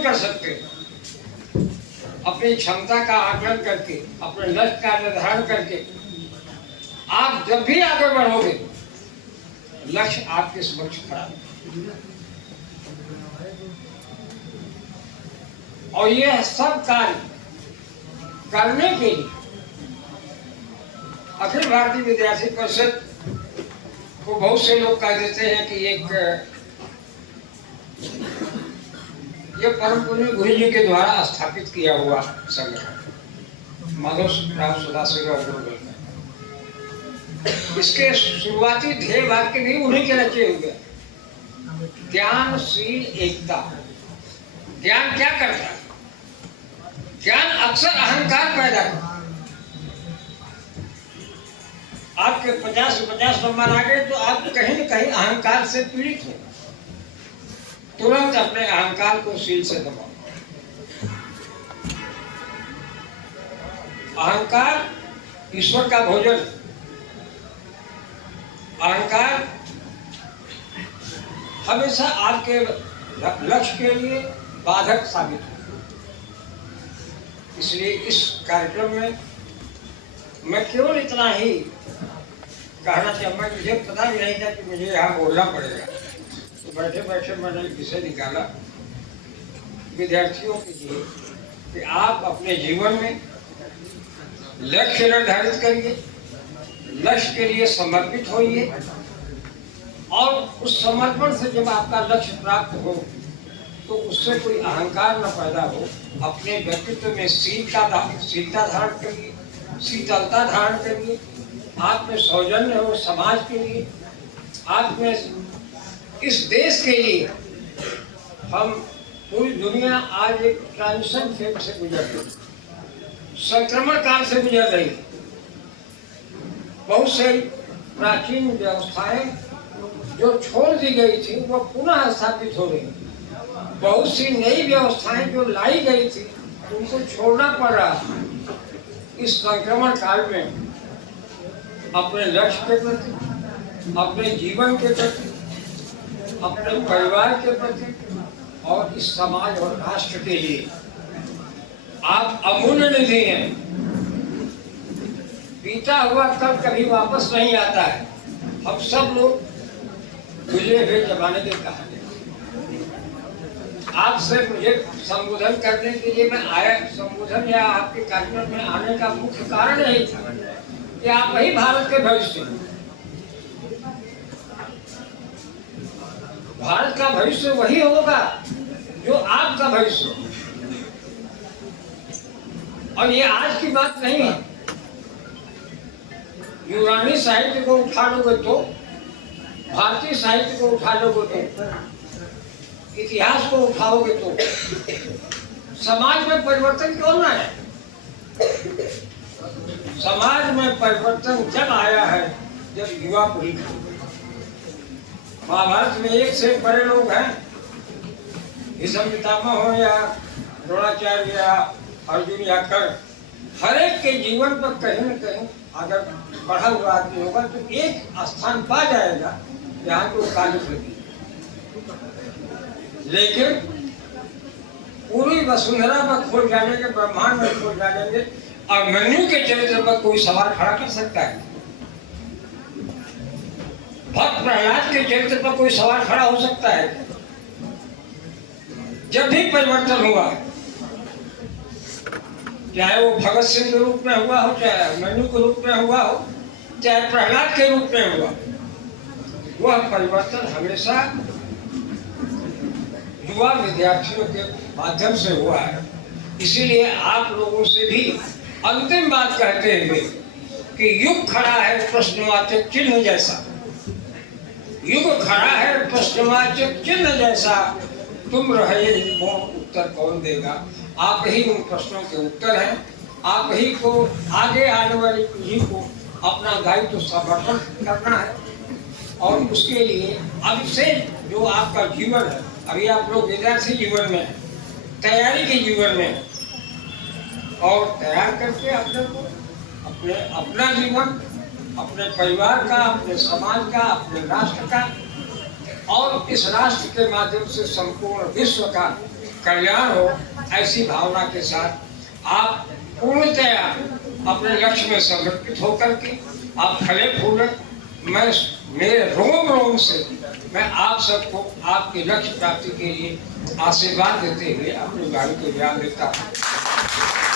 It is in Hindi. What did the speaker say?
आकलन कर सकते हैं। अपनी क्षमता का आकलन करके, अपने लक्ष्य का निर्धारण करके आप जब भी आगे बढ़ोगे, लक्ष्य आपके समक्ष खड़ा है। और यह सब कार्य करने के लिए अखिल भारतीय विद्यार्थी परिषद को बहुत से लोग कह देते हैं कि ये परम पूज्य गुरु जी के द्वारा स्थापित किया हुआ संगठन माधवराव सदाशिव गुरुकुल में। इसके शुरुआती ध्येय वाक्य भी उन्हीं के रचे हुए। ज्ञानशील एकता। ज्ञान क्या करता है? ज्ञान अक्सर अहंकार पैदा करता है। आपके 50 नंबर आ गए तो आप कहीं न कहीं अहंकार से पीड़ित हो। तुरंत अपने अहंकार को शील से दबाओ। अहंकार ईश्वर का भोजन। अहंकार हमेशा आपके लक्ष्य के लिए बाधक साबित हो। इसलिए इस कार्यक्रम में मैं केवल इतना ही कहना चाहूँगा। मुझे पता भी नहीं था कि मुझे यहाँ बोलना पड़ेगा, तो बैठे बैठे मैंने विषय निकाला विद्यार्थियों के लिए कि आप अपने जीवन में लक्ष्य निर्धारित करिए, लक्ष्य के लिए समर्पित होइए, और उस समर्पण से जब आपका लक्ष्य प्राप्त हो तो उससे कोई अहंकार न पैदा हो। अपने व्यक्तित्व में शीलता धारण करिए, शीतलता धारण करिए। आप में सौजन्य हो समाज के लिए, आप में इस देश के लिए। हम पूरी दुनिया आज एक ट्रांजिशन फेज से गुजर रही, संक्रमण काल से गुजर रही। बहुत से प्राचीन व्यवस्थाएं जो छोड़ दी गई थी वो पुनः स्थापित हो रही। बहुत सी नई व्यवस्थाएं जो लाई गई थी उनको छोड़ना पड़ रहा। इस संक्रमण काल में अपने लक्ष्य के प्रति, अपने जीवन के प्रति, अपने परिवार के प्रति और इस समाज और राष्ट्र के लिए आप अमूल्य निधि हैं। बीता हुआ कल कभी वापस नहीं आता है। हम सब लोग गुजरे हुए जमाने के कहानी। आपसे मुझे संबोधन करने के लिए मैं आया। संबोधन या आपके कार्यक्रम में आने का मुख्य कारण यही था कि आप वही भारत के भविष्य। भारत का भविष्य वही होगा जो आपका भविष्य हो। और ये आज की बात नहीं है। यूनानी साहित्य को उठा लोगे तो, भारतीय साहित्य को उठा लोगे तो, इतिहास को उठाओगे तो समाज में परिवर्तन क्यों ना है? समाज में परिवर्तन जब आया है जब युवा पीढ़ी। महाभारत में एक से बड़े लोग हैं, भीष्म पितामह हो या द्रोणाचार्य या अर्जुन या कर्ण। हर एक के जीवन पर कहीं न कहीं अगर बढ़ा हुआ आदमी होगा तो एक स्थान पा जाएगा जहाँ को कालिक लगी। लेकिन पूरी वसुंधरा पर खोल जाने के, ब्रह्मांड में खोल जाएंगे और मनु के चरित्र पर कोई सवाल खड़ा कर सकता है? भक्त प्रहलाद के चरित्र पर कोई सवाल खड़ा हो सकता है? जब भी परिवर्तन हुआ, चाहे वो भगत सिंह के रूप में हुआ हो, चाहे मनु के रूप में हुआ हो, चाहे प्रहलाद के रूप में हुआ, वह परिवर्तन हमेशा युवा विद्यार्थियों के माध्यम से हुआ है। इसीलिए आप लोगों से भी अंतिम बात कहते हैं कि युग खड़ा है प्रश्नवाचक चिन्ह जैसा। युग खड़ा है प्रश्नवाचक चिन्ह जैसा, तुम रहे कौन उत्तर कौन देगा? आप ही उन प्रश्नों के उत्तर हैं। आप ही को आगे आने वाली पीढ़ी को अपना दायित्व समर्पण करना है। और उसके लिए अब से जो आपका जीवन है, अभी आप लोग विद्यार्थी जीवन में, तैयारी के जीवन में, और तैयार करके अपने को, अपना जीवन, अपने परिवार का, अपने समाज का, अपने राष्ट्र का और इस राष्ट्र के माध्यम से संपूर्ण विश्व का कल्याण हो, ऐसी भावना के साथ आप पूर्णतया अपने लक्ष्य में समर्पित होकर के आप फले फूले। मैं मेरे रोम रोम से मैं आप सबको आपके लक्ष्य प्राप्ति के लिए आशीर्वाद देते हुए अपनी वाणी को विराम देता हूँ।